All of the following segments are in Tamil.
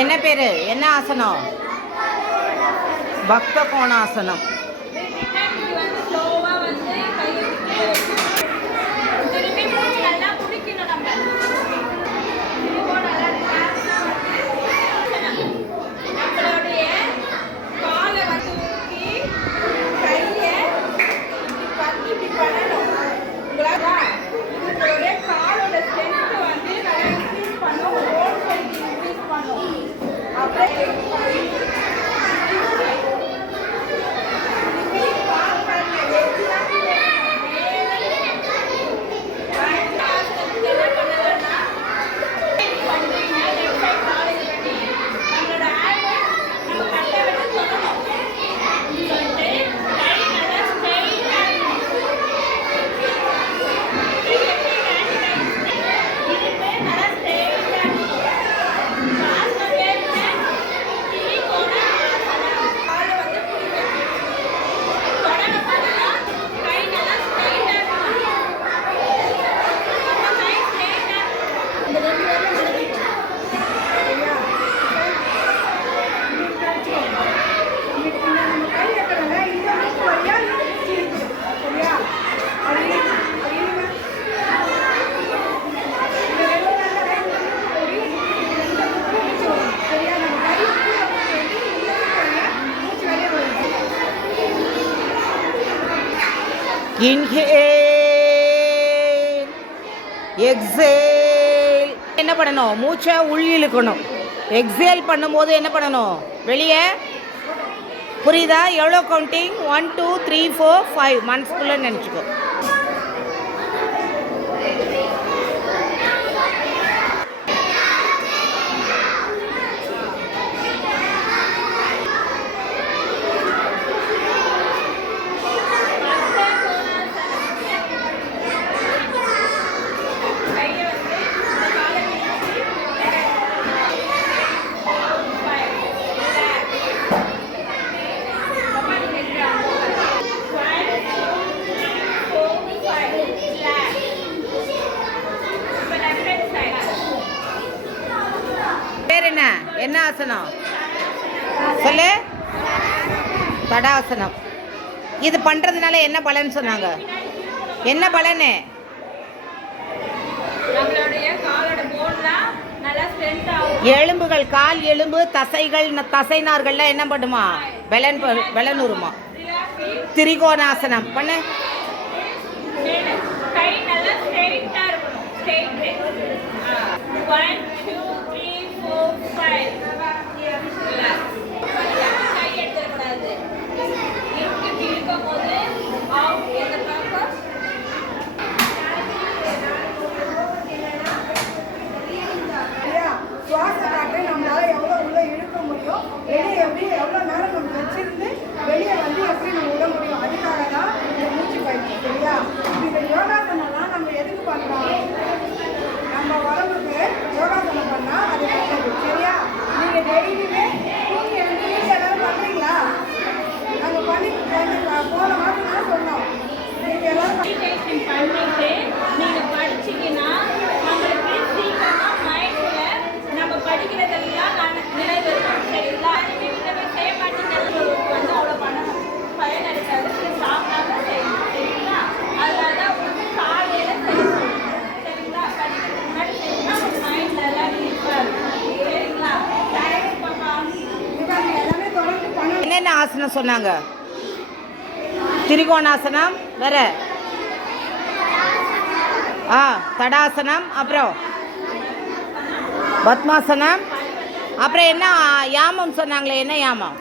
என்ன பேரு? என்ன ஆசனம்? பக்த கோணாசனம். Inhale, exhale. என்ன பண்ணணும்? மூச்சை உள் இழுக்கணும். எக்ஸேல் பண்ணும்போது என்ன பண்ணணும்? வெளியே. புரியுதா? எவ்வளோ கவுண்டிங்? 1 2 3 4 5 மனசுக்குள்ளே நினச்சிக்கோ. என்ன ஆசனம் சொல்லு? தடாசனம். இது பண்றதுனால என்ன பலன் சொன்னாங்க? என்ன பலனு? எலும்புகள், கால் எலும்பு, தசைகள், தசைநார்கள்லாம் என்ன பண்ணுமா? பலனுருமா. திரிகோணாசனம் பண்ணு. வெளியே வந்து எப்படி நம்ம விட முடியும்? அதுக்காக தான் இந்த மூச்சு பயிற்சி. சரியா? இந்த யோகாசனம்லாம் நம்ம எதுக்கு பண்ணுறோம்? நம்ம உடம்புக்கு யோகாசனம் பண்ணால் அது நல்லது. சரியா? நீங்கள் டெய்லியுமே தூங்கி எழுந்து வீட்டில் எல்லாரும் பண்ணுறீங்களா? நாங்கள் பண்ணி போன மாதம் தான் சொன்னோம். நீங்கள் எல்லாரும் பண்ணிட்டு நீங்கள் படிச்சிங்கன்னா நம்மளுக்கு சீக்கிரமாக மைண்டில் நம்ம படிக்கிறதெல்லாம் நினைவிருக்கும். சரிங்களா? செய்ய மாட்டேங்கிறது வந்து அவ்வளோ பண்ணணும், பயன் எடுக்காது. சாப்பிடாம செய்யணும். சரிங்களா? அதனால தான் உங்களுக்கு காலையில் செய்யணும். சரிங்களா? படிக்கிறதுக்கு முன்னாடி செய்யணும்னா உங்கள் மைண்ட் நல்லா ரிலீஃபாக இருக்கும். சரிங்களா? தேங்க்ஸ் பாப்பா. எல்லாமே தொடர்ந்து பண்ணணும். என்னென்ன ஆசனம் சொன்னாங்க? திரிகோணாசனம், வேற தடாசனம், அப்புறம் பத்மாசனம், அப்புறம் என்ன யாமம் சொன்னாங்களே? என்ன யாமம்?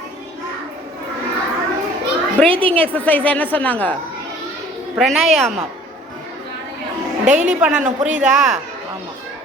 ப்ரீத்திங் எக்ஸசைஸ் என்ன சொன்னாங்க? பிராணாயாமம். டெய்லி பண்ணணும். புரியுதா?